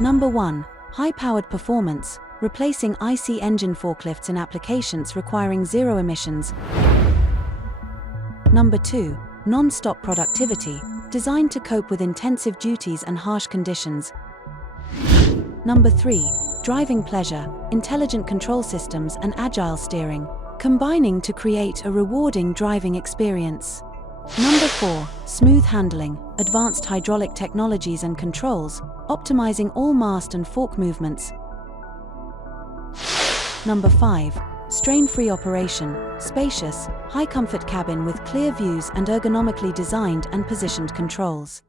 Number 1. High-powered performance, replacing IC engine forklifts in applications requiring zero emissions. Number 2. Non-stop productivity, designed to cope with intensive duties and harsh conditions. Number 3. Driving pleasure, intelligent control systems and agile steering, combining to create a rewarding driving experience. Number 4. Smooth handling, advanced hydraulic technologies and controls, optimizing all mast and fork movements. Number 5. Strain-free operation, spacious, high-comfort cabin with clear views and ergonomically designed and positioned controls.